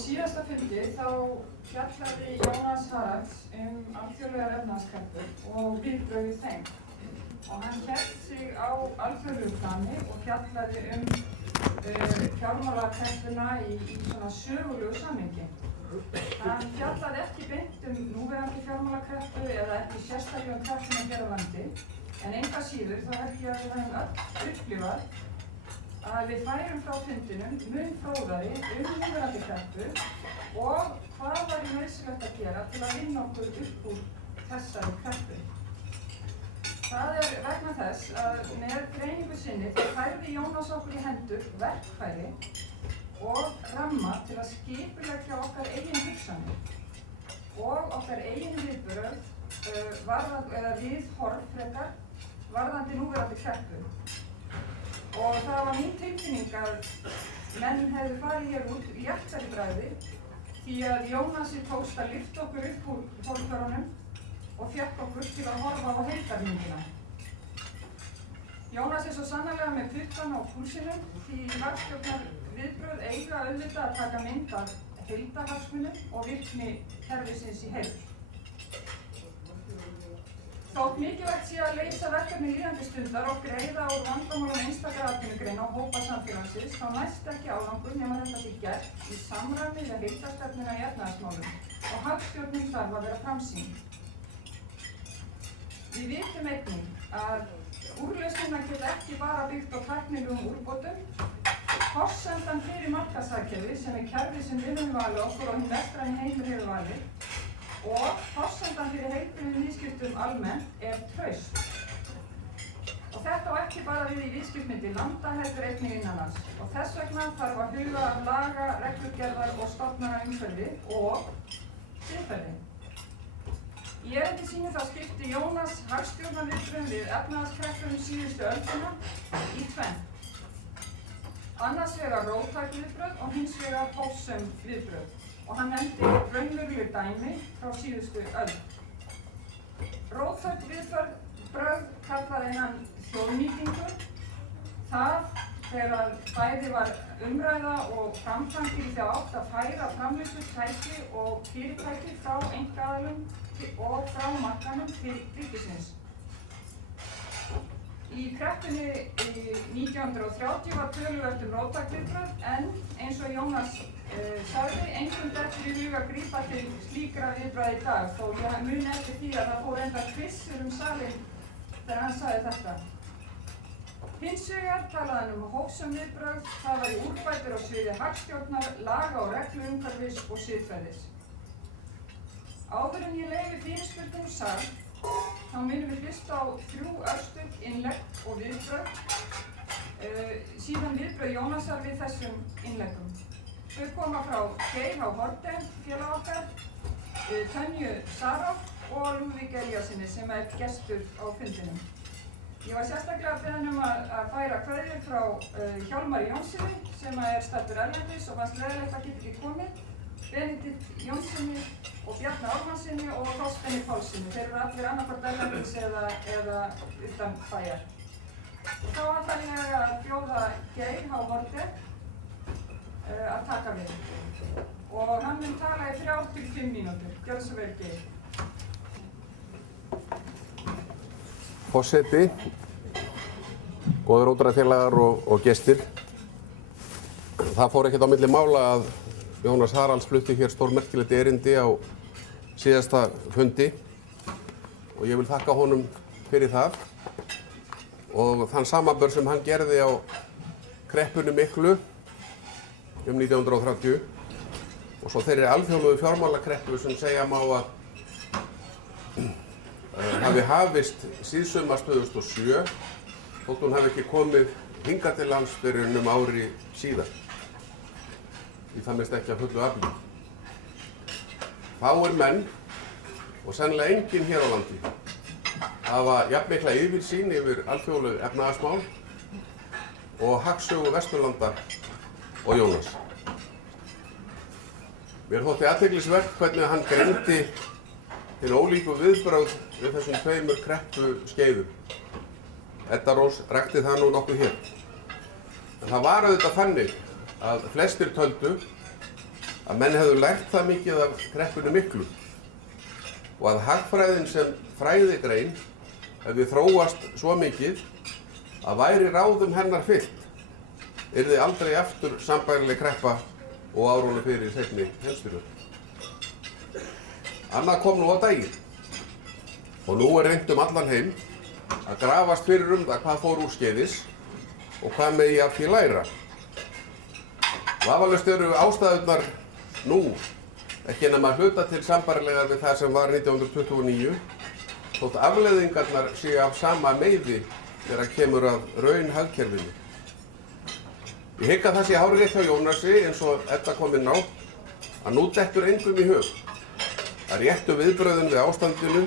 síðasta fundi þá fjallaði Jónas Haralds alþjóðlegar efnahagskreppur og viðbrögð við þeim. Og hann hélt sig á alþjóðlegu plani og fjallaði fjármálakreppuna í svona sögulegu samhengi. Hann fjallaði ekki beint núverandi fjármálakreppu eða ekki sérstaklega kreppuna hér á landi, en enga síður þá held ég að við höfum öll upplifað að við færum frá fundinum mun fróðari núverandi kreppu og hvað væri nauðsynlegt að gera til að vinna okkur upp úr þessari kreppu. Það vegna þess að með greiningu sinni þá færði Jónas okkur í hendur verkfæri og ramma til að skipuleggja okkar eigin hugsanir og okkar eigin viðbrögð eða viðhorf frekar varðandi núverandi kreppu. Og það var mín tilfinning að menn hefðu farið hér út léttari bragði því að Jónasi tókst að lyfta okkur upp úr hólförunum og fékk okkur til að horfa á heildarmyndina. Jónas svo sannarlega með puttana á púlsinum því hagstjórnar viðbrögð eiga auðvitað að taka mynd af heildarhagsmunum og virkni kerfisins í heild. Þótt mikilvægt sé að leysa verkefni líðandi stundar og greiða úr vandamálum einstakra atvinnugreina og hópa samfélagsins, þá næst ekki árangur nema þetta sé gert í samræmi við heildarstefnuna í efnahagsmálum og hagstjórnin þarf að vera framsýn. Við vitum einnig að úrlausnirnar geta ekki bara byggt á tæknilegum úrbótum. Forsendan fyrir markaðshagkerfi sem kerfi sem við höfum valið okkur og hinn vestræni heimur hefur valið og forsendan fyrir heilbrigðum viðskiptum almennt traust. Og þetta á ekki bara við í viðskiptum milli landa heldur einnig innanlands og þess vegna þarf að huga að laga, reglugerðar og stofnanaumhverfi og siðferði. Í erindi sínu þá skipti Jónas hagstjórnarviðbrögðum við efnahagskreppunum síðustu öldina í tvennt. Annars vegar róttæk viðbrögð og hins vegar hófsöm viðbrögð. Og hann nefndi raunveruleg dæmi frá síðustu öld. Róttæk viðbrögð kallaði hann þjóðnýtingu. Það þegar bæði var umræða og framkvæmdir í þá átt að færa framleiðslutæki og fyrirtæki frá einkaaðilum og frá markaðnum til ríkisins. Í kreppunni 1930 var töluvert róttæk viðbrögð en eins og Jónas sagði, engum dettur í hug að grípa til slíkra viðbragða í dag, þó ég muni eftir því að það fór enda kvissur salinn þegar hann sagði þetta. Hins vegar talaði hann hófsöm viðbrögð, það væri úrbætur á sviði hagstjórnar, laga- og regluumhverfis og siðferðis. Áður en ég leyfi fyrirspurnum úr sal, þá munum við hlusta á 3 örstutt innlegg og viðbrögð, síðan viðbrögð Jónasar við þessum innleggum. Þau koma frá Geir H. Haarde, félag okkar, Tönju Sarov og Lúðvík Elíasinni sem gestur á fundinum. Ég var sérstaklega beðin að færa kveðjur frá Hjálmari Jónssoni sem staddur erlendis og fannst leiðilegt að geta ekki komið, Benedikt Jónssyni og Bjarna Ármannsyni og Þorsteini Pálssyni. Þeir eru allir annaðhvort erlendis eða utan bæjar. Og þá ætla ég að bjóða Geir H. Haarde að taka við. Og hann mun tala í 3 til 5 mínútur. Gjörðu svo vel, Geir. Forseti, góðir útræðafélagar og gestir. Það fór ekkert á milli mála að Jónas Haralds flutti hér stórmerkilegt erindi á síðasta fundi og ég vil þakka honum fyrir það og þann samanburð sem hann gerði á kreppunni miklu 1930 og svo þeirri alþjóðlegu fjármálakreppu sem segja má að hafi hafist síðsumars 2007 þótt hún hafi ekki komið hingað til lands fyrir ári síðar. Í það minnst ekki að fullu afli. Fáir menn og sennilega enginn hér á landi hafa jafnmikla yfirsýn yfir alþjóðleg efnahagsmál og hagsögu Vesturlanda og Jónas. Mér þótti athyglisvert hvernig hann greindi hin ólíku viðbrögð við þessum 2 kreppuskeiðum. Edda Rós rakti það nú nokkuð hér. En það var auðvitað þannig að flestir töldu að menn hefðu lært það mikið af kreppunni miklu og að hagfræðin sem fræðigrein hefði þróast svo mikið að væri ráðum hennar fylgt, yrði aldrei aftur sambærileg kreppa og árunum fyrir seinni heimsstyrjöld. Annað kom nú á daginn og nú reynt allan heim að grafast fyrir það hvað fór úrskeiðis og hvað megi af því læra. Vafalaust eru ástæðurnar nú ekki nema að hluta til sambærilegar við það sem var 1929, þótt afleiðingarnar séu af sama meiði þegar kemur að raunhagkerfinu. Ég hygg að það sé hárrétt hjá Jónasi eins og Edda kom inn á að nú dettur engum í hug að réttu viðbrögðin við ástandinu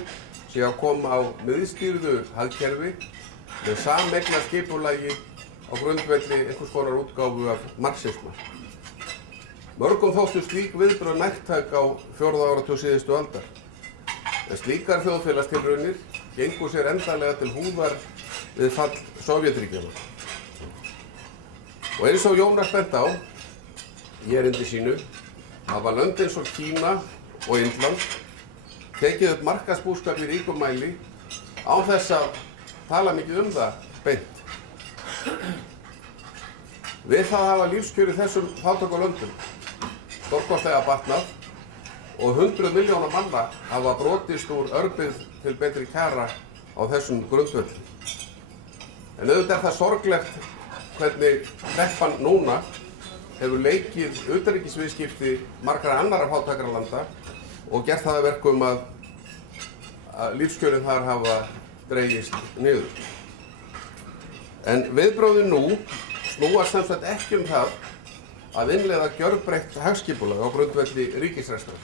sé að koma á miðstýrðu hagkerfi með sameigna skipulagi á grundvelli einhvers konar útgáfu af marxisma. Mörgum þóttu slík viðbrögð nærtæk á 4. áratug síðustu aldar. En slíkar þjóðfélagstilraunir gengu sér endanlega til húðar við fall Sovétríkjanna. Og eins og Jónas benti á í erindi sínu hafa lönd eins og Kína og Indland tekið upp markaðsbúskap í ríkum mæli án þess að tala mikið það beint. Við það hafa lífskjör í þessum fátækulöndum stórkostlega batnað og 100 milljóna manna hafa brotist úr örbirgð til betri kjara á þessum grundvelli. En auðvitað er það sorglegt hvernig kreppan núna hefur leikið utanríkisviðskipti margra annarra fátækra landa og gert það að verkum að lífskjörin þar hafa dregist niður. En viðbrögðin nú snúast sem sagt ekki það að innleiða gjörbreytt hagskipulag á grundvelli ríkisrekstrar.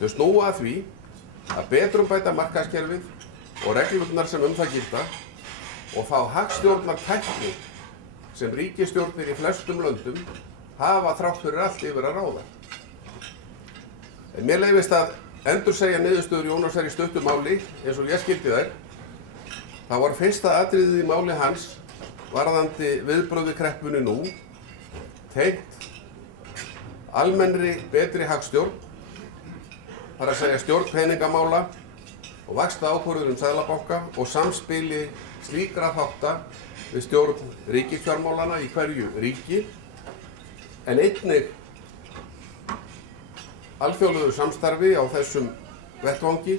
Þau snúa að því að betrumbæta markaðskerfið og reglurnar sem það gilda og þá hagstjórnartækni sem ríkisstjórnir í flestum löndum hafa þrátt fyrir allt yfir að ráða. En mér leyfist að endursegja niðurstöður Jónasar í stuttu máli eins og ég skildi þær. Það var fyrsta atriðið í máli hans varðandi viðbrögð við kreppunni nú tengt almennri betri hagstjórn, þar að segja stjórn peningamála og vaxtaákvörðunum seðlabanka og samspili slíkra þátta við stjórn ríkisfjármálanna í hverju ríki, en einnig alþjóðlegu samstarfi á þessum vettvangi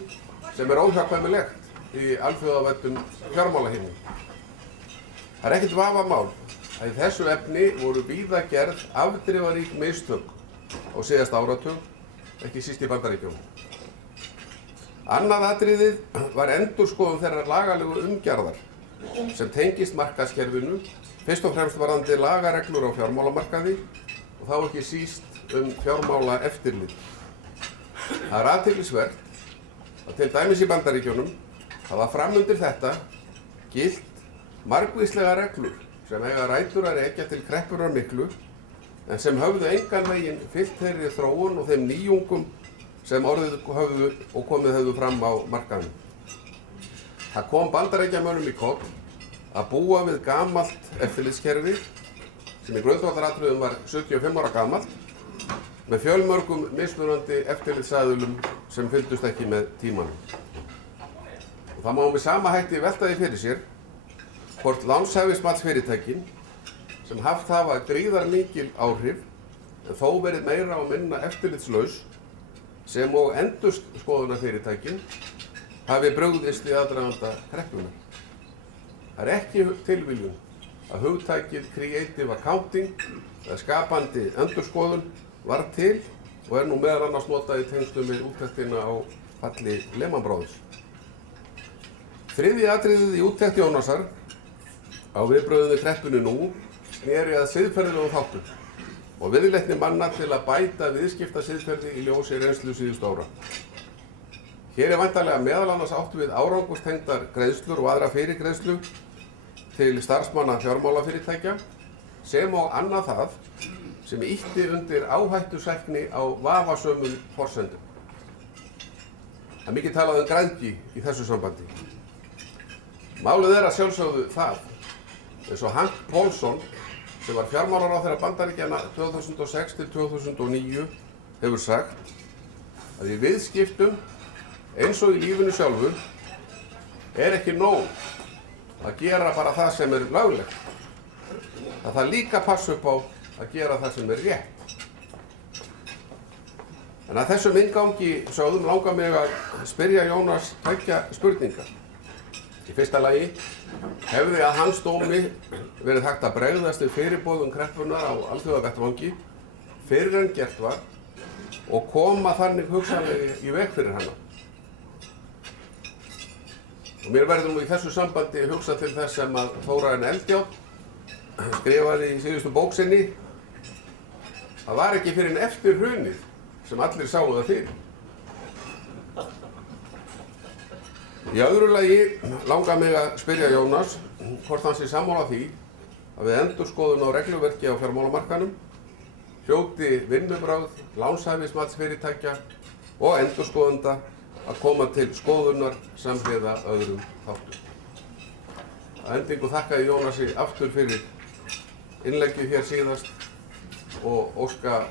sem óhjákvæmilegt í alþjóðavæddum fjármálaheimum. Það er ekkert vafamál að í þessu efni voru víða gerð afdrifarík mistök á síðasta áratug, ekki síst í Bandaríkjunum. Annað atriðið var endurskoðun þeirrar lagalegu umgjarðar sem tengist markaðskerfinu, fyrst og fremst varðandi lagareglur á fjármálamarkaði og þá ekki síst fjármálaeftirlit. Það er athyglisvert að til dæmis í Bandaríkjunum hafa framundir þetta gilt margvíslega reglur sem eiga rætur að rekja til kreppunar miklu en sem höfðu engan veginn fylgt þeirri þróun og þeim nýjungum sem orðið höfðu og komið höfðu fram á markaðnum. Það kom Bandaríkjamönnum í koll að búa við gamalt eftirlitskerfi sem í grundvallaratriðum var 75 ára gamalt með fjölmörgum mismunandi eftirlitsaðilum sem fylgdust ekki með tímanum. Og það má með sama hætti velta því fyrir sér hvort lánshæfismatsfyrirtækin sem haft hafa gríðarmikil áhrif en þó verið meira og minna eftirlitslaus sem og endurskoðunarfyrirtækin hafi brugðist í aðdraganda kreppunnar. Það er ekki tilviljun að hugtakið creative accounting eða skapandi endurskoðun var til og er nú meðal annars notað í tengslum við úttektina á falli Lehman Brothers. Þriðja atriðið í úttekt Jónasar á viðbrögðum við kreppunni nú sneri að siðferðilegum þáttum og viðleitni manna til að bæta viðskiptasiðferði í ljósi reynslu síðustu ára. Hér er væntanlega meðal annars átt við árangurstengdar greiðslur og aðra fyrirgreiðslu til starfsmanna fjármálafyrirtækja sem og annað það sem ýtti undir áhættusækni á vafasömum forsendum. Það er mikið talað græðgi í þessu sambandi. Málið er að sjálfsögðu það, eins og Hank Paulson, sem var fjármálaráðherra Bandaríkjanna 2006 til 2009 hefur sagt að í viðskiptum eins og í lífinu sjálfu er ekki nóg að gera bara það sem er löglegt. Það þarf líka að passa upp á að gera það sem er rétt. En að þessum inngangi sögðum langar mig að spyrja Jónas tveggja spurningar. Í fyrsta lagi, hefði að hans dómi verið hægt að bregðast við fyrirboðum kreppunnar á alþjóðavettvangi fyrr en gert var og koma þannig hugsanlega í veg fyrir hana? Og mér verður nú í þessu sambandi hugsa til þess sem að Þórarinn Eldjárn skrifaði í síðustu bók sinni. Það var ekki fyrr en eftir hrunið sem allir sáu það fyrir. Í öðru lagi langar mig að spyrja Jónas hvort hann sé sammála því að við endurskoðun á regluverki á fjármálamarkaðnum hljóti vinnubragð, lánshæfismatsfyrirtækja og endurskoðenda að koma til skoðunar samhliða öðrum þáttum. Að endingu þakka ég Jónasi aftur fyrir innleggið hér síðast og óska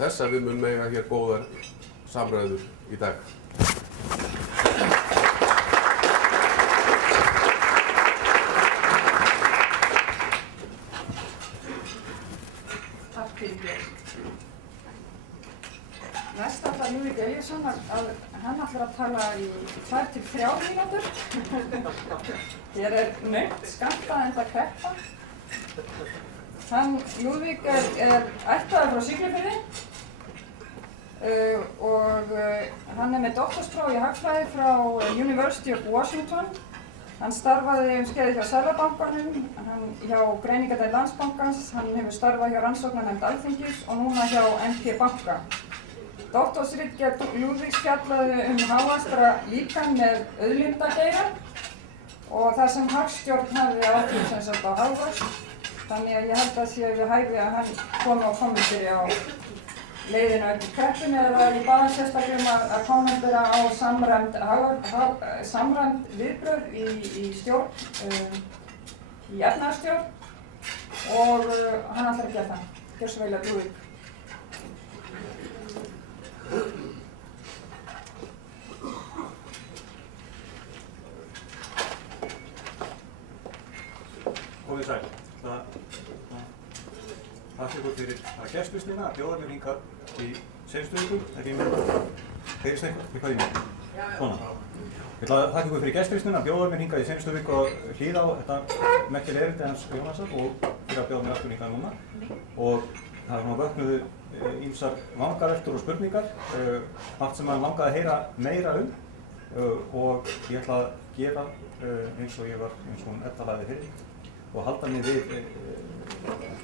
þess að við munum eiga hér góðar samræður í dag. Takk fyrir hér. Næst ætlar Lúðvík Elíasson að hann ætlar að tala í 2 til 3 mínútur. Hér er naumt skammtað enda kreppa. Lúðvík er ættaður frá Siglufirði og hann er með doktorspróf í hagfræði frá University of Washington. Hann starfaði skeið hjá Seðlabankanum, hjá Greiningardeild Landsbankans, hann hefur starfað hjá rannsóknarnefnd Alþingis og núna hjá MP Banka. Doktorsritgerð Lúðvíks fjallaði hagvaxtar líkan með auðlindageira og þar sem hagstjórn hafði áhrif sem sagt á hagvöxt. Þannig að ég held að sé við hæfi að hann komi og kommentari á leiðinu eftir kreppunni eða ég bað hann sérstaklega að kommentara á samræmd viðbrögð í stjórn, í efnahagsstjórn og hann ætlar að gera það. Gjör svo vel að Lúðvík. Komið sæl. Takk ykkur fyrir að gestlustuna að bjóða mér hingað í seinustu viku. Heyrist eitthvað í mér? Svona. Ég ætla að þakka ykkur fyrir gestlustuna að bjóða mér hingað í seinustu viku að hlýða á þetta merkilega erindi hans Jónasar og fyrir að bjóða mér aftur hingað núna. Og það vöknuðu ýmsar vangaveltur og spurningar, allt sem hann langaði að heyra meira og ég ætla að gera eins og hún talaði fyrir og halda mig við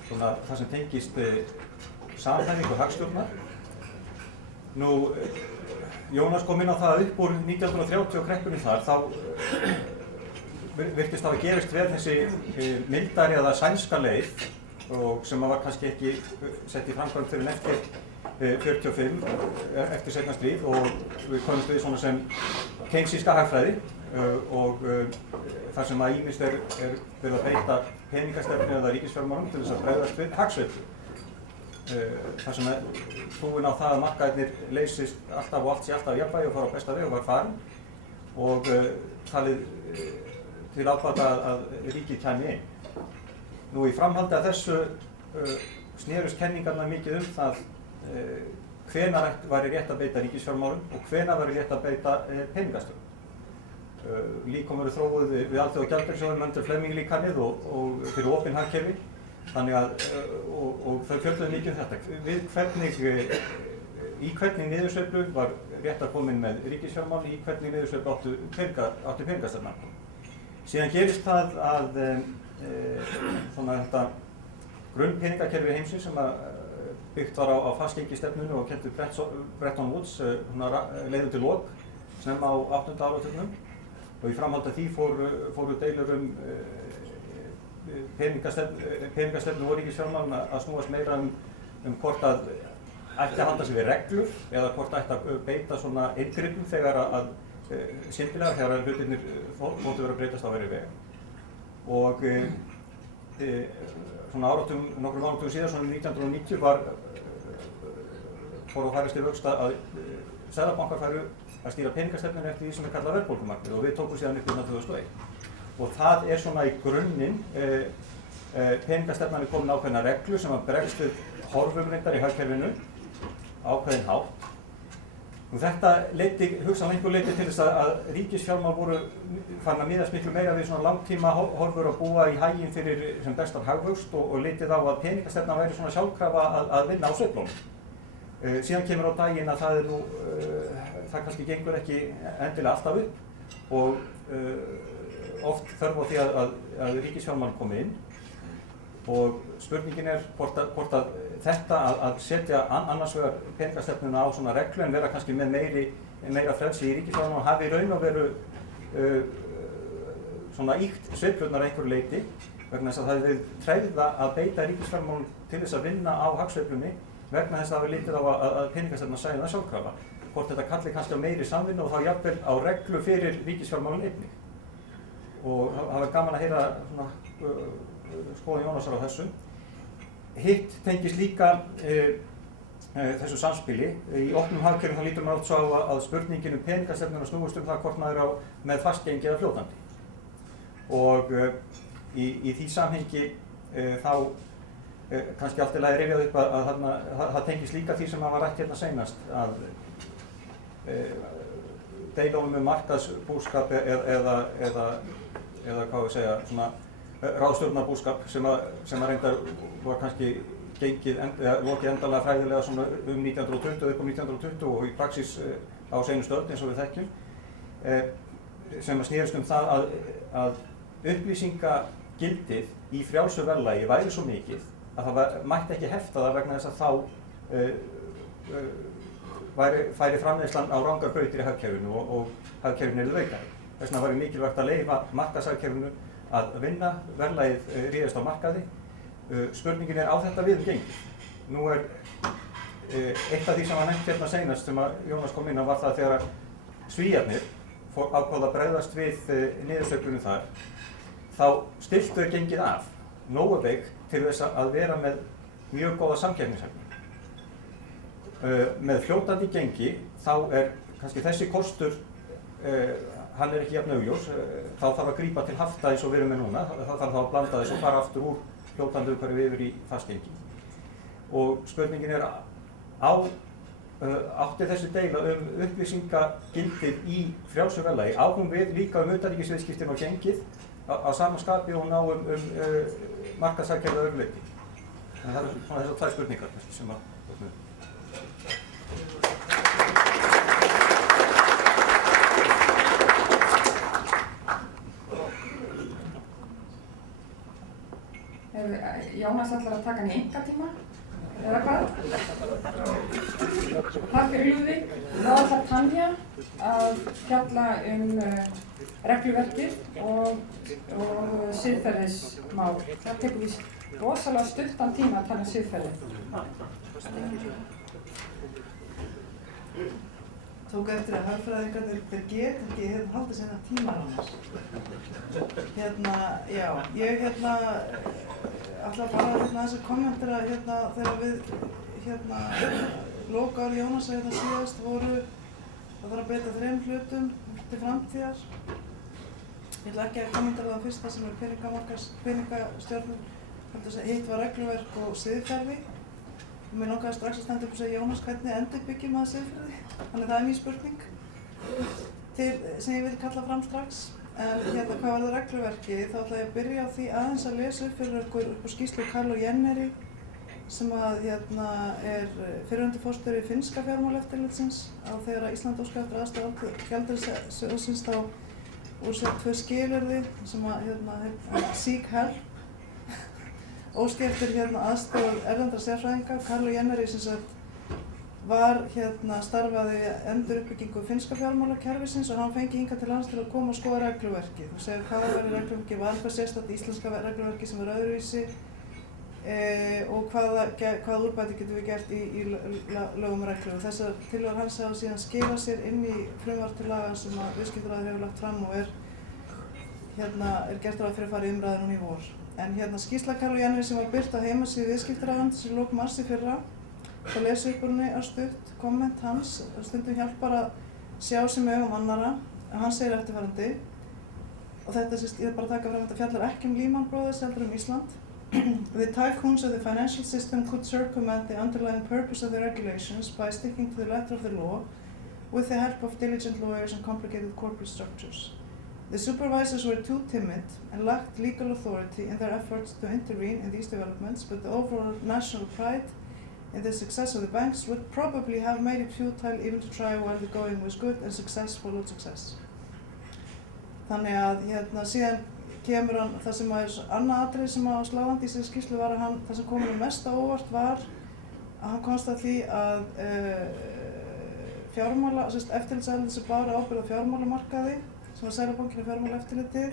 það sem tengist samhæfingu hagstjórnar. Jónas kom inn á það upp úr 1930 og kreppunni þar, þá virtist það að gerist vel þessi mildari eða sænska leið og sem var kannski ekki sett í framkvæmd fyrr en eftir 45, eftir seinna stríð og við komumst við svona sem keynesíska hagfræði og þar sem að ýmist er verið að beita peningastefnu eða ríkisfjármálum til þess að bregðast við hagsveiflu. Þar sem að trúin á það að markaðirnir leysist alltaf og allt sé alltaf jafnvægi og fara á besta veg og var farin og talið til ábata að ríkið kæmi inn. Í framhaldi af þessu snerust kenningarnar mikið það hvenær væri rétt að beita ríkisfjármálum og hvenær væri rétt að beita peningastefnu. Líkon voru þróuð við Alþjóðagjaldeyrissjóðinn undir Fleming-líkanið og fyrir opin hagkerfi. Þannig að og þau fjölluðu mikið þetta. Í hvernig niðursveiflu var rétt að koma inn með ríkisfjármál, í hvernig niðursveiflu átti peningastefnan. Síðan gerist það að þetta grunnpeningakerfi heimsins sem byggt var á fastgengistefnunni og kenndur Bretton Woods leiðum til lok snemma á 8. áratugnum og í framhaldi af því fóru deilur peningastefnu og ríkisfjármálum að snúast meira hvort að ætti að halda sig við reglur eða hvort ætti að beita svona inngripum þegar að skyndilega þegar hlutirnir þóttu vera að breytast á verri veg. Og svona nokkrum áratugum síðan, svona 1990 fór að færast í vöxt að seðlabankar færu að stýra peningastefnunni eftir því sem er kallað verðbólgumarkmið og við tókum síðan upp innan 2001. Og það er svona í grunninn, peningastefnan er komin ákveðna reglu sem að bregst við horfum reyndar í hagkerfinu, ákveðin hátt. Og þetta hugsanlega einhver leiti til þess að ríkisfjármál voru farin að miðast miklu meira við svona langtíma horfur að búa í haginn fyrir sem bestan hagvöxt og litið á að peningastefnan væri svona sjálfkrafa að vinna á sveiflunum. Síðan kemur á daginn að það það kannski gengur ekki endilega alltaf upp og oft þörf á því að ríkisfjármál komi inn og spurningin er hvort að þetta að setja annars vegar peningastefnuna á svona reglu en vera kannski með meira frelsi í ríkisfjármálum hafi í raun og veru svona ýkt sveiflurnar að einhverju leyti vegna þess að það hefur tregða að beita ríkisfjármálum til þess að vinna á hagsveiflunni vegna þess að það hefur litið á að peningastefna sæði það sjálfkrafa. Hvort þetta kalli kannski á meiri samvinnu og þá jafnvel á reglu fyrir ríkisfjármálin einnig. Og það var gaman að heyra skoðun Jónasar á þessu. Hitt tengist líka þessu samspili. Í opnum hagkerfum þá lítur maður oft svo á að spurningin peningastefnuna snúist það hvort maður er með fastgengi eða fljótandi. Og í því samhengi þá kannski allt í lagi rifjað upp að það tengist líka því sem var rætt hérna seinast að deila um markaðsbúskap eða hvað við segja svona ráðstjórnarbúskap sem að reyndar var kannski lokið endanlega fræðilega svona 1920 upp á 1920 og í praxís á seinustu öld eins og við þekkjum sem að snerist það að upplýsingagildið í frjálsu verðlagi væri svo mikið að það mætti ekki hefta það vegna þess að þá færi framleiðslan á rangar brautir í hagkerfinu og hagkerfinu yrði veikari. Þess vegna væri mikilvægt að leyfa markaðshagkerfinu að vinna, verðlagið ríðast á markaði. Spurningin er á þetta við gengið. Nú er eitt af því sem var nefnt hérna seinast sem að Jónas kom inn á var það þegar Svíarnir ákváðu að bregðast við niðursveiflunni þar, þá stilltu þeir gengið af nógu veik til þess að vera með mjög góða samkeppnishæfni. Með fljótandi gengi þá er kannski þessi kostur, hann er ekki jafn augljós, þá þarf að grípa til hafta eins og við erum með núna, þá þarf þá að blanda þess og fara aftur úr fljótandi umhverfi yfir í fastgengi. Og spurningin er átti þessi deila upplýsingagildið í frjálsu verðlagi, á hún við líka utanríkisviðskiptin og gengið á sama skapi og ná markaðshagkerfið að öðru leyti. Þannig það eru svona þessar tvær spurningar sem að Jónas ætlar að taka hann í einkatíma, eða hvað? Takk fyrir Lúðvík. Þá ætlar Tanja að fjalla regluverkið og siðferðismál. Það tekur við rosalega stuttan tíma að tala siðferði. Tók eftir að hagfræðingarnir geta ekki haldið sinna tíma annars. Já, ég ætla bara aðeins að kommentera þegar við lokaár Jónasar síðast voru að fara að breyta 3 hlutum til framtíðar. Ég ætla ekki að kommentera það fyrsta sem peningastjórnun, hitt var regluverk og siðferði. Mér langaði strax að standa upp og segja Jónas, hvernig endurbyggjum maður siðferði? Þannig það er mín spurning sem ég vil kalla fram strax. En hvað var það regluverki? Þá ætla ég að byrja á því aðeins að lesa upp fyrir okkur upp á skýrslu Carlo Jännäri sem að er fyrrverandi forstjóri finnska fjármálaeftirlitsins á þegar Ísland óskaði eftir aðstoð Alþjóðagjaldeyrissjóðsins þá voru sett 2 skilyrði sem að seek help óski eftir aðstoð erlendra sérfræðinga. Carlo Jännäri sem sagt var starfaði enduruppbyggingu finnska fjármálakerfisins og hann fengi hingað til lands til að koma og skoða regluverkið. Þú segir hvað væri regluverkið, var eitthvað sérstakt íslenska regluverkið sem er öðruvísi og hvaða úrbætur getum við gert í lögum og reglum. Þessar tillögur hans hafa síðan skilað sér inn í frumvarp til laga sem að Viðskiptaráð hefur lagt fram og er gert ráð fyrir að fara í umræðu núna í vor. En skýrsla Karl Jenner sem var birt á heimasíðu viðskiptaráðuneytisins í lok mars í fyrra, þá lesi upp úr henni örstutt komment hans, stundum hjálpar að sjá sig með augum annarra, og hann segir eftirfarandi, og þetta ég bara taka fram, þetta fjallar ekki Lehman Brothers, heldur Ísland. The tycoons of the financial system could circumvent the underlying purpose of the regulations by sticking to the letter of the law with the help of diligent lawyers and complicated corporate structures. The supervisors were too timid and lacked legal authority in their efforts to intervene in these developments, but the overall national pride in the success of the banks would probably have made it futile even to try while the going was good and success followed success. Þannig að síðan kemur hann, það sem annað atriði sem var sláandi í þessari skýrslu var að það sem kom mér mest á óvart var að hann komst að því að eftirlitsaðilar sem báru ábyrgð á fjármálamarkaði, sem var Seðlabankinn og Fjármálaeftirlitið,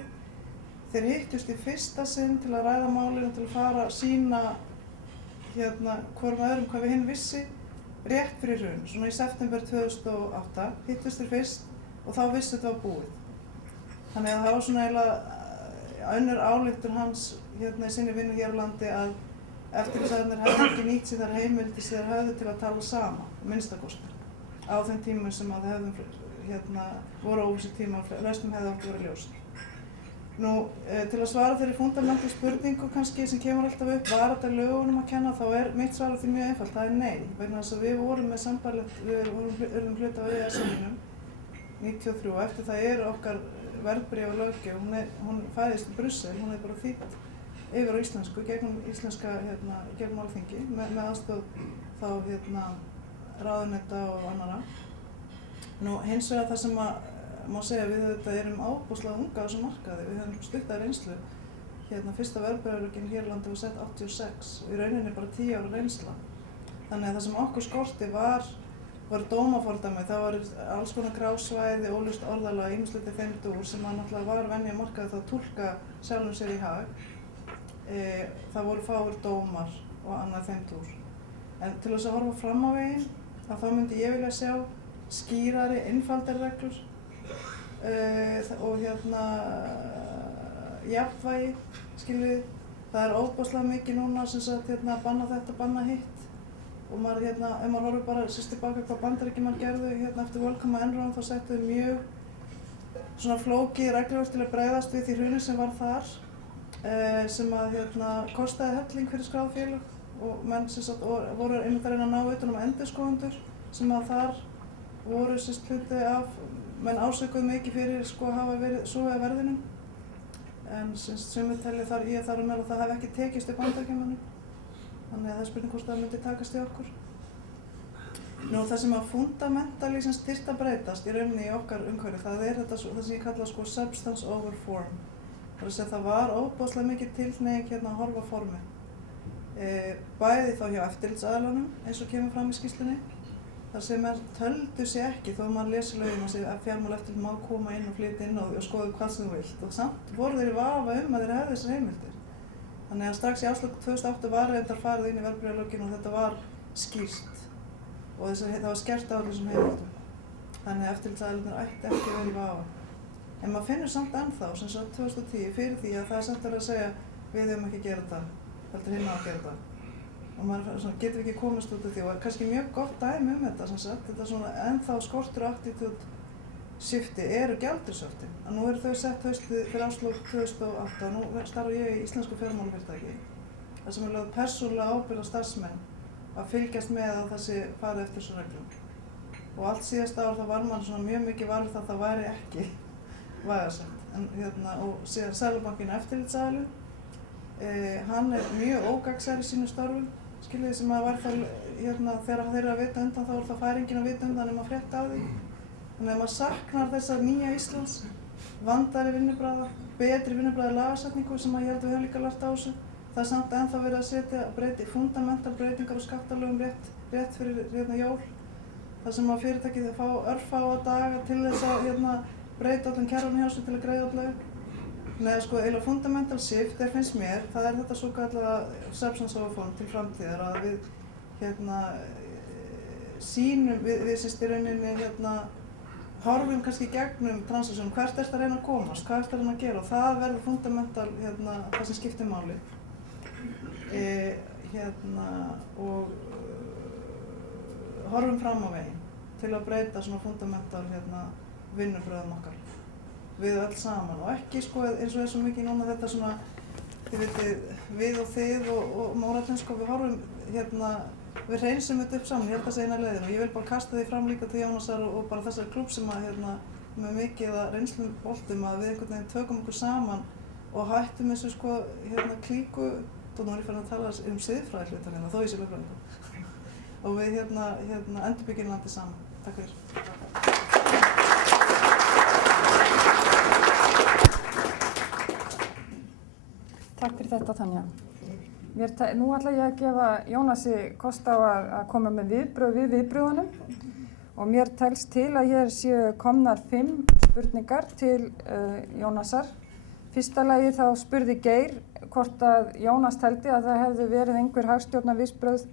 þeir hittust í fyrsta sinn til að ræða málin og til að fara að sýna hvorum öðrum hvað við hinn vissi rétt fyrir hrun. Svona í september 2008 hittust þeir fyrst og þá vissi þetta var búið. Þannig að það var svona eiginlega önnur ályktun hans í sinni vinnu hér á landi að eftirlitsaðilarnir hefðu ekki nýtt sér þær heimildir sem þeir höfðu til að tala sama, minnstakosti, á þeim tímum sem að þeir hefðu voru óvissu tíma og lausnum hefði átt að vera ljóst. Nú, til að svara þeirri fundamental spurningu kannski sem kemur alltaf upp, var þetta lögunum að kenna, þá mitt svar á því mjög einfalt, það er nei. Vegna þess að við vorum með sambærilegt, við urðum hluti af EES-samningnum 93 og eftir það okkar verðbréf og löggjöf, hún fæðist í Brussel, hún bara þýdd yfir á íslensku, gegnum Alþingi, með aðstoð þá ráðuneyta og annarra. Nú, hins vegar það sem má segja við þetta erum ábúðslega unga á þessum markaði. Við höfum stutta reynslu. Fyrsta verðbréfalöggin hér á landi var sett 86 og í rauninni bara 10 ára reynsla. Þannig að það sem okkur skorti var dómafordæmi. Það var alls konar grásvæði, óljóst orðalag, ýmislegt í þeim dúr sem náttúrulega var venja markaði það að túlka sjálfum sér í hag. Það voru fáir dómar og annað þeim dúr. En til þess að horfa fram á veginn, þá myndi ég vilja sjá skýrari, einfaldari reglur og jafnvægi, skiljið. Það ofboðslega mikið núna sem sagt banna þetta, banna hitt og maður ef maður horfir bara tilbaka hvað Bandaríkjamenn gerðu eftir Welcome to Enron, þá settu þau mjög svona flókið regluverk til að bregðast við því hruni sem var þar sem að kostaði helling fyrir skráð félög og menn sem sagt voru einmitt að reyna að ná utan endurskoðendur sem að þar voru hluti af, menn ásökuðu mikið fyrir að hafa verið sofið að verðinum. En sumir telja ég þar að það hef ekki tekist í Bandaríkjamönnum. Þannig að það er spurning hvort það myndi takast í okkur. Nú, það sem að fundamentally þyrfti að breytast í rauninni í okkar umhverfi, það þetta það sem ég kalla substance over form. Það var ofboðslega mikið tilhneiging að horfa á formið. Bæði þá hjá eftirlitsaðilunum, eins og kemur fram í skýrslunni, þar sem töldu sig ekki, þó maður lesi lögin og segir að fjármálaeftirlit má koma inn og flytja inn og skoða hvað sem þú vilt. Og samt voru þeir í vafa að þeir hefðu þessar heimildir. Þannig að strax í árslok 2008 var reyndar farið inn í verðbréfalöggin og þetta var skýrt. Og það var skert á þessum heimildum. Þannig að eftirlitsaðilirnir ætti ekki að vera í vafa. En maður finnur samt ennþá, sem svo 2010, fyrir því að það samt verið að segja við höfum ekki að gera þetta, heldur hinn á að gera þetta. Og maður getur ekki komast út af því og kannski mjög gott dæmi þetta sem sagt, þetta ennþá skortur attitude shifti gjaldeyrisshöftin. Nú eru þau sett haustið fyrir árslok 2008 og nú starfa ég í íslensku fjármálafyrirtæki. Það sem lögð persónulega ábyrgð á starfsmenn að fylgjast með að það sé farið eftir þessu reglum. Og allt síðasta ár þá var mann mjög mikið varið það væri ekki vægasett. Og síðan Seðlabankinn eftirlitsaðili, hann mjög ógagnsær í sínum störfum. Skiljiði sem að var þegar þeir eru að vita undan, þá það fær enginn að vita undan nema frétt af því. Þannig að maður saknar þessa nýja Íslands, vandaðri vinnubragða, betri vinnubragða lagasetningu sem ég held að við höfum líka lært á þessu. Það er samt ennþá verið að setja fundamental breytingar og skattalögum rétt fyrir jól. Það sem að fyrirtækið fá örfáa daga til þess að breyta allan kerfinu hjá sig til að greiða all laun. Nei, eiginlega fundamental shift finnst mér, það er þetta svokallaða substance over form til framtíðar að við sýnum, við í rauninni horfum kannski gegnum transaktsjón, hvert ertu að reyna að komast, hvað ertu að reyna að gera og það verður fundamental það sem skiptir máli. Og horfum fram á veginn til að breyta svona fundamental vinnubröðum okkar við öll saman og ekki sko eins og svo mikið núna þetta svona, þið vitið, við og þið og mórallinn sko, við horfum við hreinsum þetta upp saman, ég held að það sé eina leiðin og ég vil bara kasta því fram líka til Jónasar og bara þessari klúbb sem að með mikið að reynslum boltum að við einhvern veginn tökum okkur saman og hættum þessu sko klíku, þá nú er ég farin að tala siðfræði hlutan þó ég sé lögfræðingur og við endurbyggjum landið saman. Takk fyrir. Takk fyrir þetta, Tanja. Nú ætla ég að gefa Jónasi kost á að koma með viðbrögð við viðbröðunum og mér telst til að hér séu komnar 5 spurningar til Jónasar. Fyrsta lagi þá spurði Geir hvort að Jónas teldi að það hefði verið einhver hagstjórnarviðbrögð,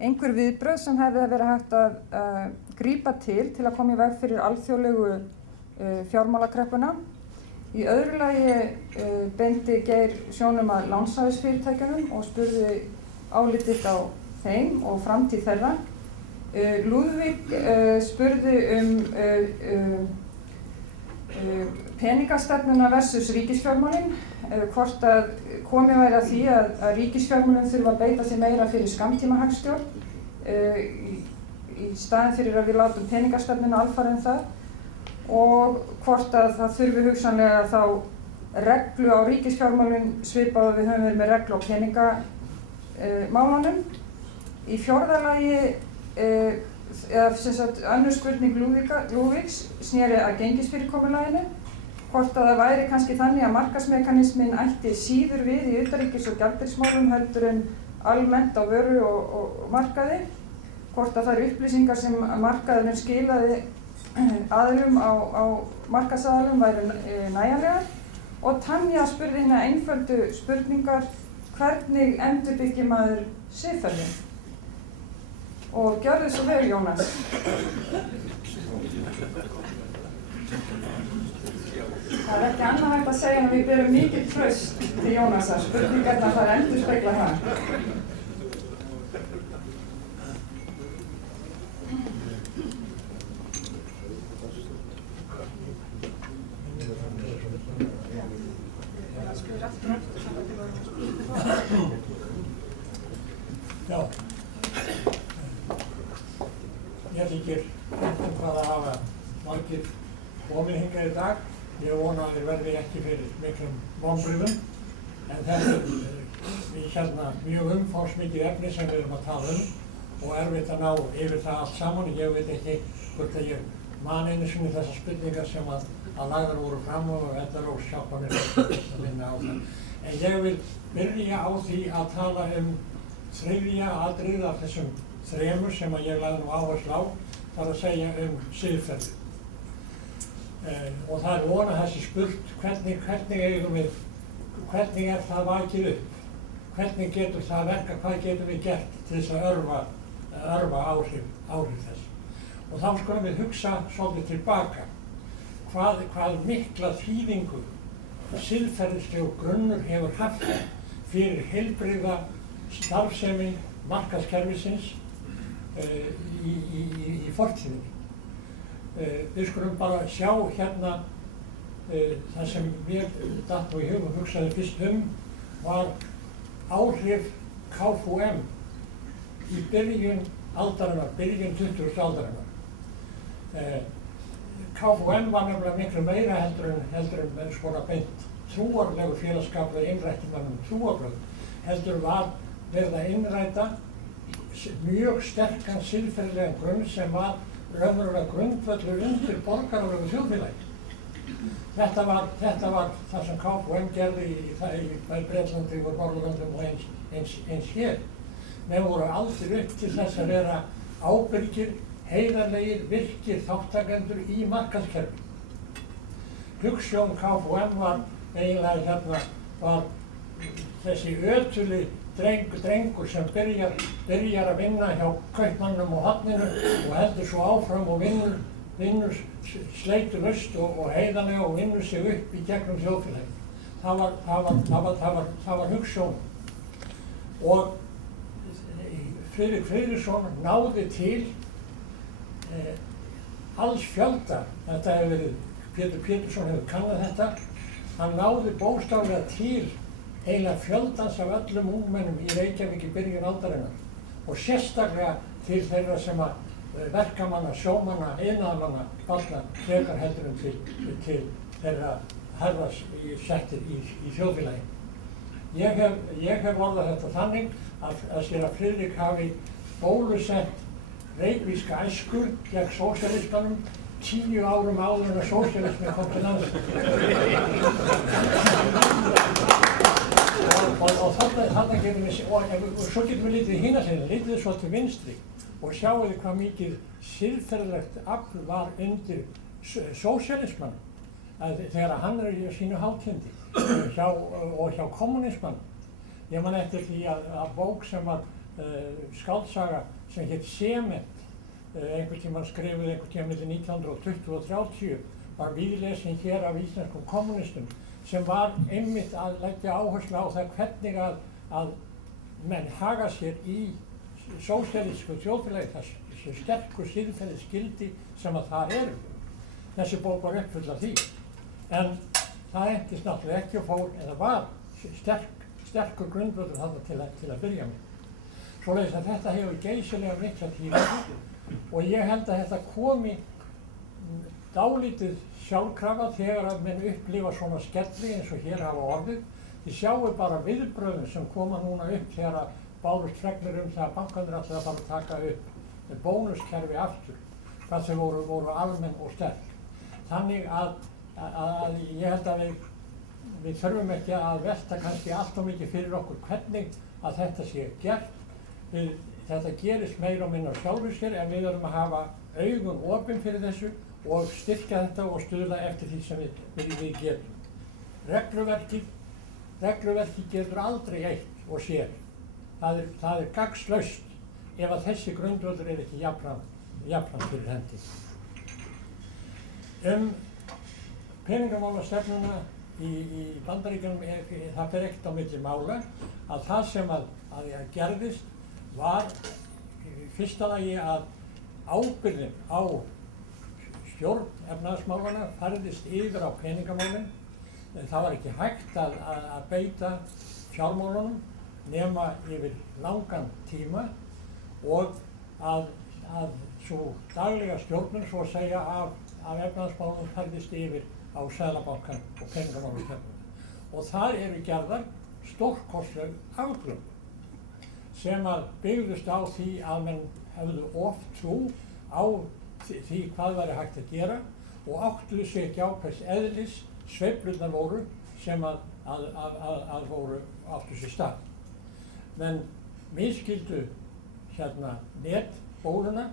einhver viðbrögð sem hefði verið hægt að grípa til að koma í veg fyrir alþjóðlegu fjármálakreppuna. Í öðru lagi beindi Geir sjónum að lánshæfisfyrirtækjunum og spurði álitið á þeim og framtíð þeirra. Lúðvík spurði peningastefnuna versus ríkisfjármálin, hvort að komið væri að því að ríkisfjármálin þurfa að beita sig meira fyrir skammtímahagstjórn í staðinn fyrir að við látum peningastefnuna alfarið það. Og hvort að það þurfi hugsanlega þá reglu á ríkisfjármálin svipað að við höfum verið með reglu á peningamálunum. Í fjórða lagi, önnur spurning Lúðvíks sneri að gengisfyrirkomulaginu, hvort að það væri kannski þannig að markaðsmekanisminn ætti síður við í utanríkis- og gjaldeyrismálum heldur en almennt á vöru og markaði, hvort að það eru upplýsingar sem markaðurinn skilaði aðilum á markaðsaðilum væru nægjanlegar og Tanja spurði hérna einföldu spurningar: hvernig endurbyggir maður siðferði? Og gjörðu svo vel, Jónas. Það ekki annað hægt að segja en við berum mikið traust til Jónasar. Spurningarnar þar endurspegla það. Já, mér þykir hvað að hafa margir komið hingað í dag. Ég vona að þeir verði ekki fyrir miklum vonbrigðum, en þetta er mjög umfangsmikið efni sem við erum að tala og erfitt að ná yfir það allt saman. Ég veit ekki hvort að ég man einu sinni þessar spurningar sem að lagðar voru fram og þetta er ósjálfa mér að vinna á það. En ég vil byrja á því að tala þriðja atriðið af þessum 3 sem að ég lagði nú áherslu á, þar að segja siðferði. Og það er von að þessi spurt hvernig er það vakið upp? Hvernig getur það verka, hvað getum við gert til þess að örva áhrif þess? Og þá skulum við hugsa svolítið tilbaka. Hvað mikla þýðingu siðferðislegur grunnur hefur haft fyrir heilbrigða starfsemi markaðskerfisins í fortíðinni. Við skulum bara sjá hérna það sem mér datt nú í hug og hugsaði fyrst var áhrif KFUM í byrjun aldarinnar, byrjun 20. aldarinnar. KFUM var nefnilega miklu meira heldur en svona beint trúarlegu félagskap við innrættum trúarbrögð, heldur var verið að innræta mjög sterkan siðferðilegan grunn sem var raunverulega grundvöllur undir borgaralegu þjóðfélagi. Þetta var það sem KFUM gerði í Bretlandi og Norðurlöndum og eins hér. Menn voru aldrei upp til þess að vera ábyrgir, heiðarlegir, virkir þáttakendur í markaðskerfi. Hugsjón KFUM var eiginlega var þessi ötuli drengur sem byrjar að vinna hjá kaupmannum og horninu og heldur svo áfram og vinnur vinnur sleitulaust og heiðarlega og vinnur sig upp í gegnum þjóðfélagið. Það var hugsjón. Og Friðrik Friðriksson náði til alls fjölda. Þetta hefur verið, Pétur Pétursson hefur kannað þetta. Hann náði bókstaflega til eiginlega fjöldans af öllum ungmennum í Reykjavík í byrjun aldarinnar og sérstaklega til þeirra sem að verkamanna, sjómanna, iðnaðarmanna fallna frekar heldur til þeirra herras settir í þjóðfélagi. Ég hef orðað þetta þannig að séra Friðrik hafi bólusett reykvíska æsku gegn sósíalismanum 10 árum áður en að sósíalismi kom til landsins. Og þarna getum við, og svo getum við litið í hina sinni, litið svo til vinstri og sjáum við hvað mikið siðferðilegt afl var undir sósíalismann þegar hann er í sínu hátindi og hjá kommunismann. Ég man eftir því að bók sem var skáldsaga sem hét Sement, einhvern tímann skrifuð einhvern tímann milli 1920 og 30 var víðlesin hér af íslenskum kommunistum sem var einmitt að leggja áherslu á það hvernig að menn haga sér í sósíalísku þjóðfélagi, þessu sterku siðferðisgildi sem að það eru. Þessi bók var uppfull af því. En það entist náttúrulega ekki og fór, eða var sterkur grundvöllur þarna til að byrja með. Svoleiðis að þetta hefur geysilega mikla tíma og ég held að þetta komi dálítið sjálfkrafa þegar að menn upplifa svona skelli eins og hér hafa orðið. Þið sjáu bara viðbrögðin sem koma núna upp þegar að bárust fregnir það að bankarnir ætlaði að fara að taka upp bónuskerfi aftur, hvað þau voru almenn og sterk. Þannig að ég held að við þurfum ekki að velta kannski allt of mikið fyrir okkur hvernig að þetta sé gert. Þetta gerist meira og minna sjálfur sér en við erum að hafa augun opin fyrir þessu og styrkja þetta og stuðla eftir því sem við getum. Regluverkið getur aldrei eitt og sér. Það er gagnslaust ef að þessi grundvöllur er ekki jafnframt fyrir hendi. Peningamálastefnuna í Bandaríkjunum, það fer ekkert á milli mála að það sem að gerðist var fyrsta lagi að ábyrgðin á stjórn efnahagsmálanna færðist yfir á peningamálin. Það var ekki hægt að beita fjármálunum nema yfir langan tíma og að svo daglega stjórnun svo að segja af efnahagsmálunum færðist yfir á Seðlabankann og peningamálastefnuna. Og þar eru gerðar stórkostleg afglöp sem að byggðust á því að menn hefðu oft trú á því hvað væri hægt að gera og áttuðu sig ekki á hvers eðlis sveiflurnar voru sem að voru áttu sér stað. Menn misskildu netbóluna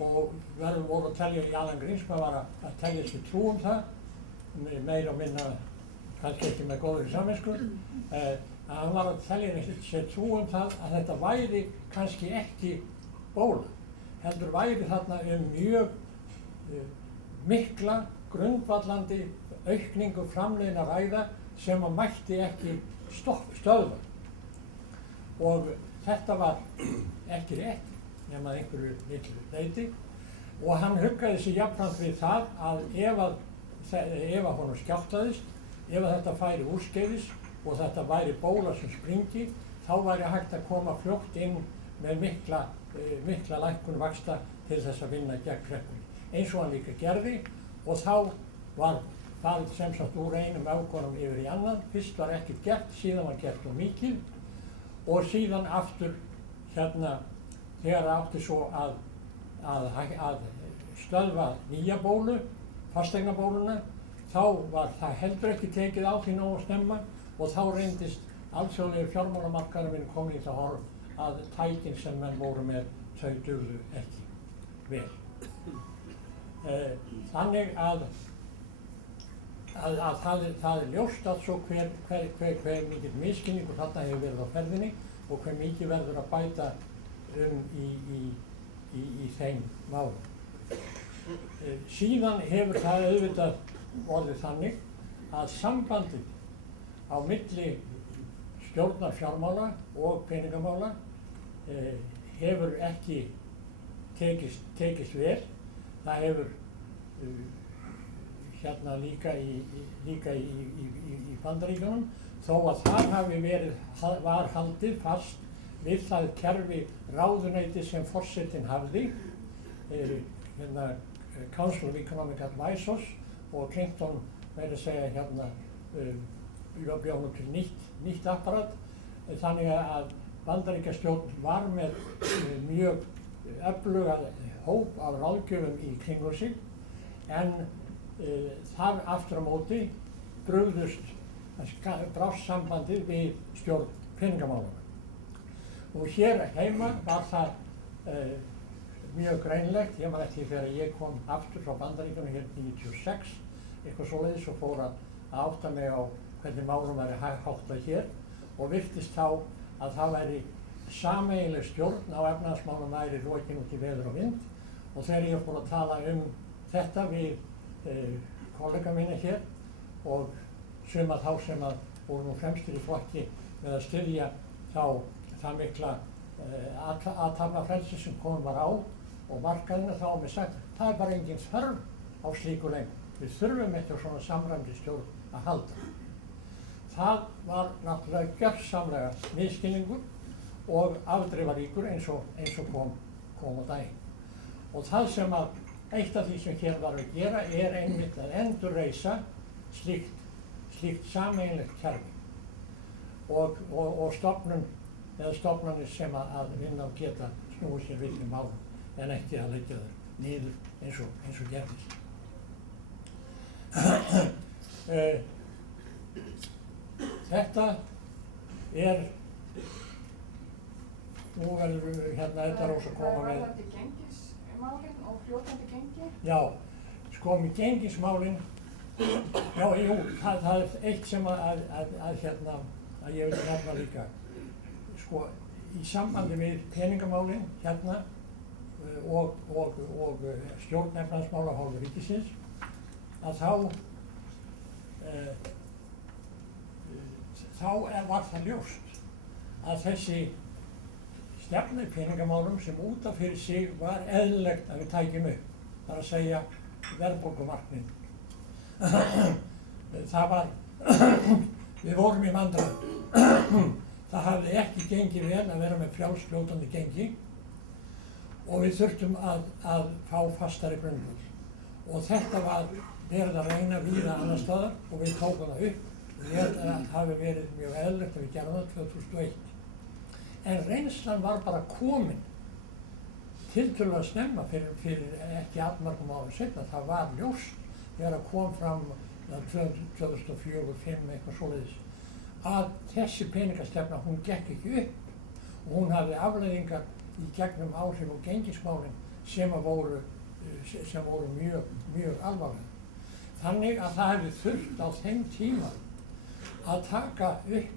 og voru að telja, Alan Greenspan var að telja sér trú það, meira og minna kannski ekki með góðri samvisku, að hann var að telja sér trú það að þetta væri kannski ekki bóla, heldur væri þarna mjög mikla, grundvallandi aukningu framleiðinna ræða sem að mætti ekki stöðva. Og þetta var ekki rétt nema einhverju litlu leyti og hann huggaði sig jafnframt við það að ef að honum skjálftaðist, ef að þetta færi úrskeiðis og þetta væri bóla sem springi, þá væri hægt að koma fljótt inn með mikla lækkun vaxta til þess að vinna gegn kreppunni. Eins og hann líka gerði og þá var farið sem sagt úr einum öfgunum yfir í annan. Fyrst var ekkert gert, síðan var gert og mikið og síðan aftur þegar átti svo að stöðva nýja bólu, fasteignabóluna, þá var það heldur ekki tekið á því nógu snemma og þá reyndist alþjóðlegu fjármálamarkaðurinn komin í það horf að tækin sem menn voru með þau dugðu ekki vel. Þannig að það er ljóst að svo hver mikill misskilningur þarna hefur verið á ferðinni og hver mikið verður að bæta í þeim málum. Síðan hefur það auðvitað orðið þannig að sambandið á milli stjórnar fjármála og peningamála hefur ekki tekist vel. Það hefur hérna líka í Bandaríkjunum, þó að þar var haldið fast við það kerfi ráðuneyti sem forsetinn hafði, hérna Council of Economic Advisors, og Clinton meira að segja hérna bjóðum til nýtt apparat, þannig að Bandaríkjastjórn var með mjög öfluga hóp af ráðgjöfum í kringum sig, en þar aftur á móti brást sambandið við stjórn peningamálanna. Og hér heima var það mjög greinlegt. Ég man eftir þegar ég kom aftur frá Bandaríkjunum hér 96, eitthvað svoleiðis, og fór að átta mig á hvernig málum væri háttað hér, og virtist þá að það væri sameiginleg stjórn á efnahagsmálum væri rokin út í veður og vind. Og þegar ég fór að tala þetta við kollega mína hér, og suma þá sem voru nú fremstir í flokki með að styðja það mikla athafnafrelsi sem komin var á og markaðina, þá var mér sagt, það er bara engin þörf á slíku lengur. Við þurfum ekki á svona samræmdri stjórn að halda. Það var náttúrulega gjörsamlega misskilningur og afdrifaríkur eins og kom á daginn. Og það sem eitt af því sem hér var að gera einmitt að endurreisa slíkt sameiginlegt kerfi og stofnanir sem að vinna og geta snúið sér við í málum, en ekki að leggja þær niður eins og gerðist. Þetta nú verður hérna þetta Rósa koma með. Varðandi gengismálin og fljótandi gengi? Já, sko með gengismálin, já, jú, það er eitt sem að ég vil nefna líka. Sko, í sambandi við peningamálin hérna og stjórn efnahagsmála af hálfu ríkisins, að þá var það ljóst að þessi stefna í peningamálum sem út af fyrir sig var eðlilegt að við tækjum upp, þar að segja verðbólgumarkmið. Það var, við vorum í vandræðum. Það hafði ekki gengið vel að vera með frjálsfljótandi gengi og við þurftum að fá fastari grunnvöld. Og þetta var verið að reyna víða annar staðar og við tókum það upp. Ég held að það hafi verið mjög eðlilegt að við gerðum það 2001. En reynslan var bara komin tiltölulega snemma fyrir ekki allmörgum árum seinna. Það var ljóst þegar það kom fram 2004-2005 eitthvað svoleiðis að þessi peningastefna, hún gekk ekki upp og hún hafði afleiðingar í gegnum áhrif og gengismálin sem voru mjög alvarlega. Þannig að það hefði þurft á þeim tíma að taka upp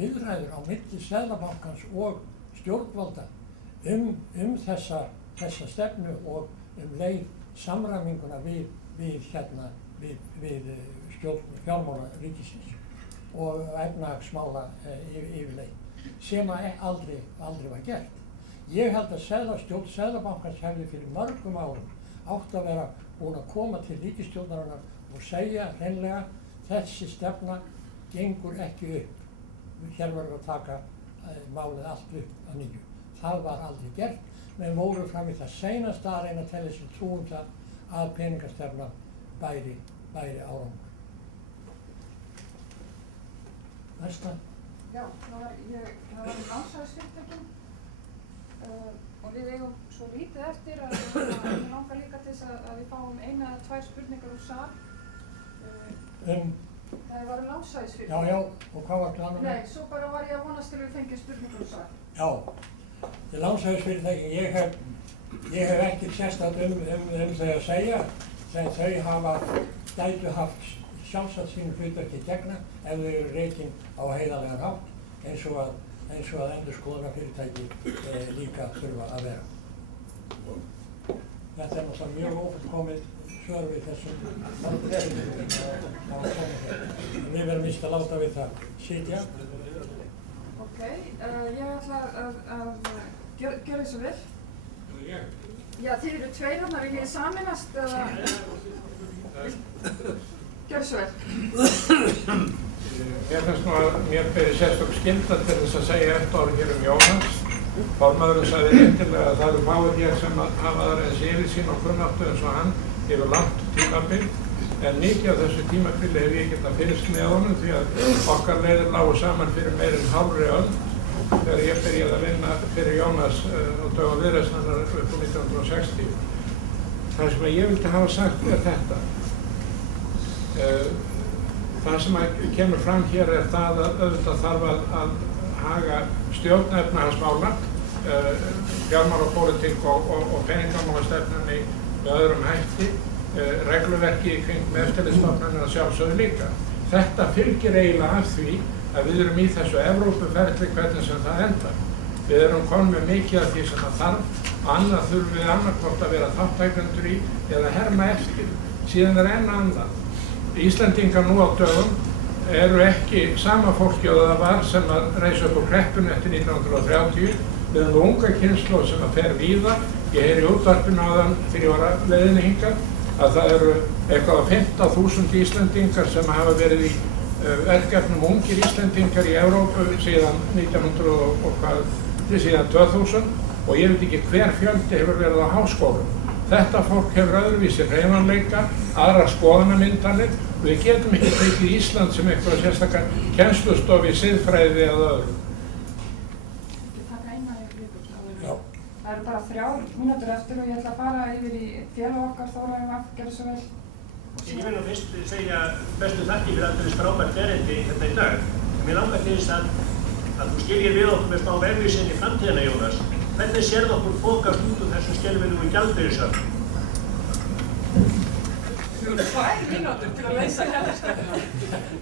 viðræður á milli Seðlabankans og stjórnvalda þessa stefnu og leið samræminguna við stjórn fjármála ríkisins og efnahagsmála yfirleitt, sem aldrei var gert. Ég held að stjórn Seðlabankans hefði fyrir mörgum árum átt að vera búin að koma til ríkisstjórnarinnar og segja hreinlega þessi stefna gengur ekki upp. Hér verður að taka málið allt upp að nýju. Það var aldrei gert, menn voru fram í það seinasta að reyna að telja sér trú það að peningastefna bæri árangur. Næsta. Já, það var lánshæfisfyrirtækin og við eigum svo lítið eftir að við langar líka til þess að við fáum eina eða tvær spurningar úr sal. Það var lánshæfisfyrirtækin. Já, og hvað var það annað? Nei, svo bara var ég að vonast til að við fengjum spurningar úr sal. Já, lánshæfisfyrirtækin, ég hef ekki sérstætt þau að segja, þegar þau gætu haft sjálfsagt sínu hlutverki gegna ef þau eru rekin á heiðarlegan hátt eins og að endurskoðunarfyrirtæki líka þurfa að vera. þetta er náttúrulega mjög ófullkomið svör við þessum mörgum erindum sem hafa komið hér. Við verðum víst að láta við það sitja. Ok, ég ætla að gera þessu vel. Já, þið eru tveir hérna, viljið þið sameinast eða gjörðu svo vel. Mér finnst nú að mér beri sérstök skylda til þess að segja eitt orð hér Jónas. Formaðurinn sagði réttilega að það eru fáir hér sem hafa þar eins yfirsýn og kunnáttu eins og hann yfir langt tímabil. En mikið af þessu tímabili hef ég getað fylgst með honum því að okkar leiðir lágu saman fyrir meir en hálfri öld þegar ég byrjaði að vinna fyrir Jónas á dögum Viðreisnar upp á 1960. Það sem ég vildi hafa sagt þetta. Það sem kemur fram hér það að auðvitað þarf að haga stjórnefnahagsmála, fjármálapólitík og peningamálastefnunni með öðrum hætti, regluverki kring eftirlitsstofnanir að sjálfsögðu líka. Þetta fylgir eiginlega af því að við erum í þessu Evrópuferli hvernig sem það endar. Við erum komin með mikið af því sem það þarf, annað þurfum við annarkvort að vera þáttækendur í eða herma eftir. Síðan enn annað. Íslendingar nú á dögum eru ekki sama fólki og það var sem að reisa upp á kreppunni eftir 1930. Við erum unga kynslóð sem að fer víða. Ég heyri í útvarpinu áðan þegar ég var að leiðinni hingað að það eru eitthvað 15.000 Íslendingar sem hafa verið í verkefnum ungir Íslendingar í Evrópu síðan 2000 og ég veit ekki hver fjöldi hefur verið á háskólum. Þetta fólk hefur öðruvísi hreyfanleika, aðrar skoðanamyndanir. Við getum ekki tekið Ísland sem eitthvað sérstakar kennslustof í siðfræði eða öðru. Það eru bara 3 mínútur eftir og ég ætla að fara yfir í félag okkar Þórarinn Vagn, gerðu svo vel. Ég vil nú fyrst segja bestu þakki fyrir alltaf frábært erindi hérna í dag. En mér langar til þess að þú skiljir við okkur með smá vegvísin í framtíðina, Jónas. Hvernig sérðu okkur fókast út úr þessum skelfilegu gjaldeyrisöfnum? 2 mínútur til að leysa gjaldeyrisöfnuna.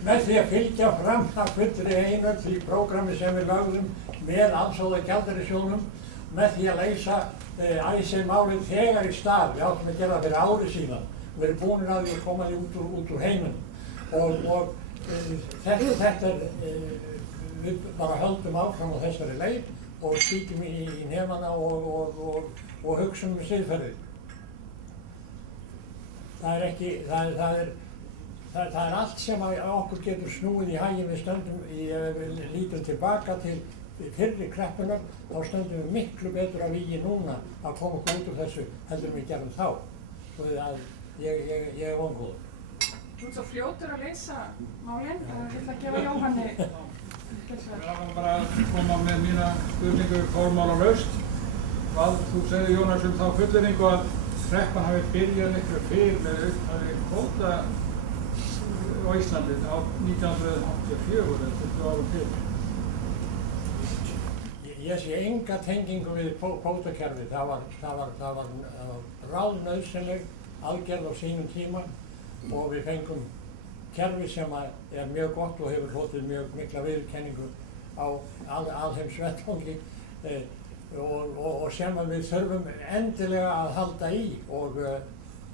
Með því að fylgja fram það fullri einöld því prógrami sem við lögðum með alþjóða gjaldeyrisjóðnum, með því að leysa Icesave-málið þegar í stað. Við áttum að gera það fyrir ári síðan. Við erum búin að því að koma því út úr heiminum. Og þetta við bara höldum áfram á þessari leið og spýtum í nefana og hugsum siðferðið. Það er allt sem okkur getur snúið í haginn. Við stöndum lítum tilbaka til fyrri kreppunar, þá stöndum við miklu betur að vígi núna að koma okkur út úr þessu heldur við gerum þá. Svo að ég er vongóður. Þú ert svo fljótur að leysa málin og ég ætla að gefa Jóhanni Ég langar bara að koma með mína spurningu formálalaust. Hvað þú segir, Jónas, þá fullyrðingu að kreppan hafi byrjað miklu fyrr með upphafi kvóta á Íslandi á 1984 eða 20 árum fyrr. Ég sé enga tengingu við kvótakerfið. Það var ráðnauðsynleg aðgerð á sínum tíma og við fengum kerfi sem er mjög gott og hefur hlotið mjög mikla viðurkenningu á alheimsvettvangi og sem við þurfum endilega að halda í og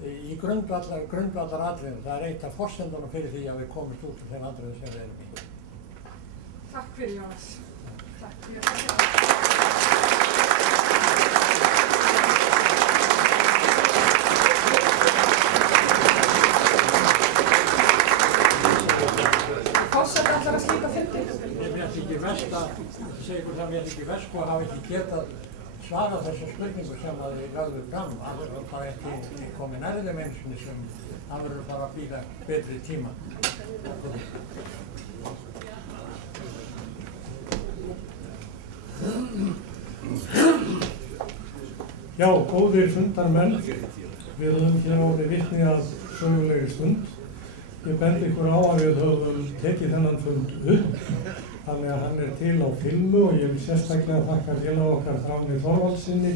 í grundvallaratriðum. Það er eitt af forsendunum fyrir því að við komumst út úr þeim atriðum sem við erum í. Takk fyrir, Jónas. Takk fyrir. Forseti ætlar að slíta fundi. Mér þykir verst að hafa ekki getað svarað þessar spurningu sem að þið lögðu fram. Það verður bara ekki komið nærri þeim einu sinni sem það verður bara að bíða betri tíma. Já, góðir fundarmenn, við höfum hér orðið vitni að sögulegri stund. Ég bendi ykkur á að við höfum tekið þennan fund upp, þannig að hann er til á filmu og ég vil sérstaklega þakka félag okkar Þráni Þorvaldsinni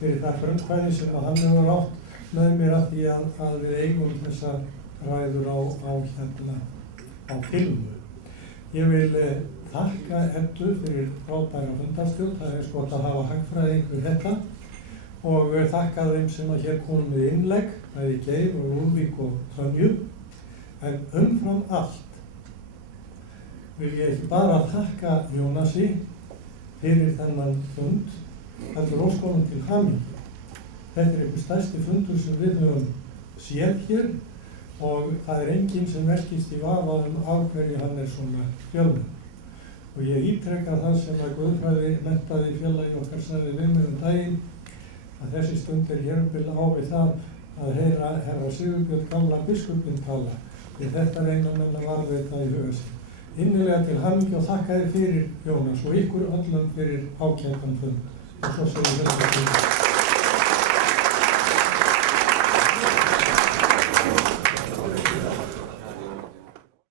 fyrir það frumkvæði sem að hann hefur átt með mér að því að við eigum þessar ræður á filmu. Ég vil þakka Eddu fyrir frábæra fundarstjórn, það er skott að hafa hagfræðing við þetta og þakka þeim sem að hér komum við innlegg, bæði Geir og Lúðvík og Tönju. En umfram allt vil ég ekki bara þakka Jónasi fyrir þennan fund, heldur óska honum til hamingju. Þetta er einhver stærsti fundur sem við höfum séð hér og það er enginn sem velkist í vafa af hverju hann er svona fjölmenn. Og ég ítreka það sem að Guðfræði menntaði félagi okkar sagði við mig daginn, að þessi stund er hér uppi á við það að heyra herra Sigurbjörn gamla biskupinn tala. Því þetta reyna menn að varðveita í huga sig. Innilega til hamingju og þakka þér fyrir, Jónas, og ykkur öllum fyrir ágætan fund. Og svo segir þetta til.